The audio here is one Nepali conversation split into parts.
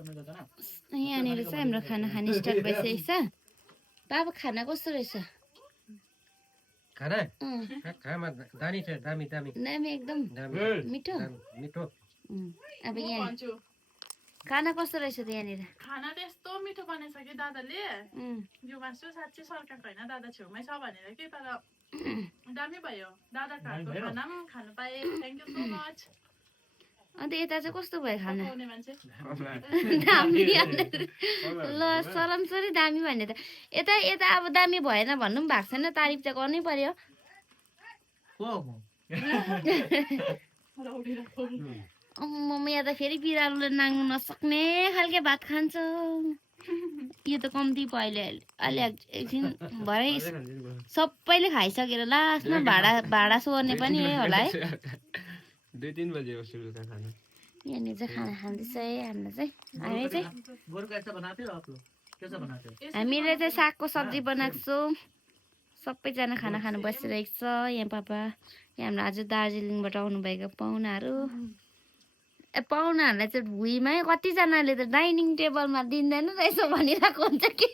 यहाँनिर चाहिँ हाम्रो खाना खाने स्टार्ट भइसकेको छ बाबा खाना कस्तो रहेछ खाना खामा दामी छ दामी एकदम मिठो अब यहाँ खाना कस्तो रहेछ त यहाँनिर खाना त यस्तो मिठो बनेछ कि दादाले यो मासु साँच्चै सर्काएको होइन दादा छेउमै छ भनेर कि तर दामी भयो दादा खाएको खाना पनि खानु पाएँ थ्याङ्क यू सो मच अन्त यता चाहिँ कस्तो भयो खाना पकाउने मान्छे दामी ल सरमसरी दामी भन्ने त यता यता अब दामी भएन भन्नु पनि भएको छैन तारिफ त गर्नै पर्यो यहाँ त फेरि बिरालोले नाग्नु नसक्ने खालके भात खान्छ यो त कम्ती भयो अहिले एकछिन भरे सबैले खाइसकेर लास्टमा भाडा सोर्ने पनि होला है 2-3 बजे हो सुरु का खाना यहाँनिर चाहिँ खाना खाँदैछ है हामीले चाहिँ सागको सब्जी बनाएको छौँ सबैजना खाना खानु बसिरहेको छ यहाँ पापा यहाँ हाम्रो आज दार्जिलिङबाट आउनुभएको पाहुनाहरू पाहुनाहरूलाई चाहिँ भुइँमै कतिजनाले त डाइनिङ टेबलमा दिँदैन रहेछ भनिरहेको हुन्छ कि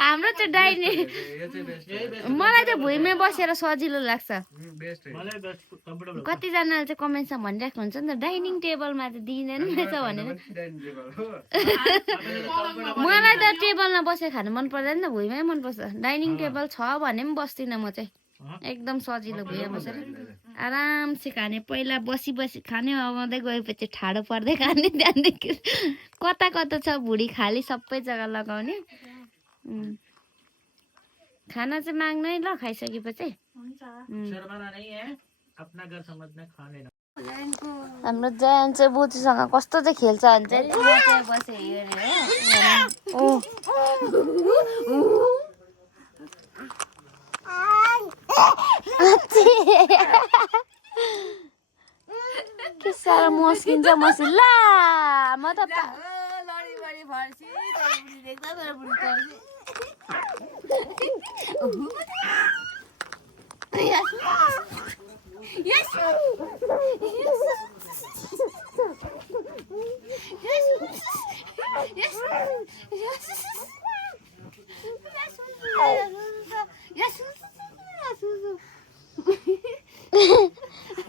हाम्रो चाहिँ डाइनिङ मलाई चाहिँ भुइँमै बसेर सजिलो लाग्छ कतिजनाले चाहिँ कमेन्टमा भनिरहेको हुन्छ नि त डाइनिङ टेबलमा चाहिँ दिँदैन रहेछ भनेर मलाई त टेबलमा बसेर खानु मन पर्दैन नि त भुइँमै मनपर्छ डाइनिङ टेबल छ भने पनि बस्दिनँ म चाहिँ एकदम सजिलो भुइँमा बसेर आरामसे खाने पहिला बसी खाने आउँदै गएपछि ठाडो पर्दै खाने त्यहाँदेखि कता छ भुँडी खाली सबै जग्गा लगाउने खाना चाहिँ माग्नै ल खाइसकेपछि हाम्रो जयान चाहिँ बोजूसँग कस्तो चाहिँ खेल्छ भने चाहिँ म चाहिँ बसेँ हेरेँ के साह्रो मस्किन्छ मसी ला म त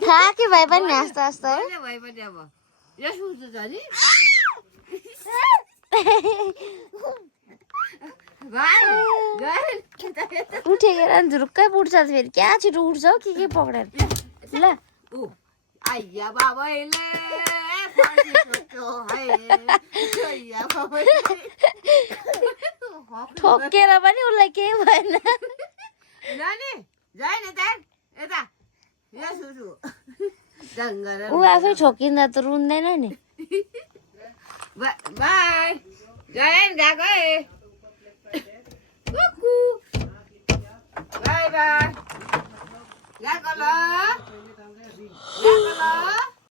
थाके भए पनि हाँस्दा हाँस्दा उठेर झुरुक्कै उठ्छ फेरि क्या छिटो उठ्छ हौ के पक्रेर ल ठोकेर पनि उसलाई केही भएन ऊ आफै ठोकिँदा त रुन्दैन नि बाई जयन गएको है बाई बाई गएको ल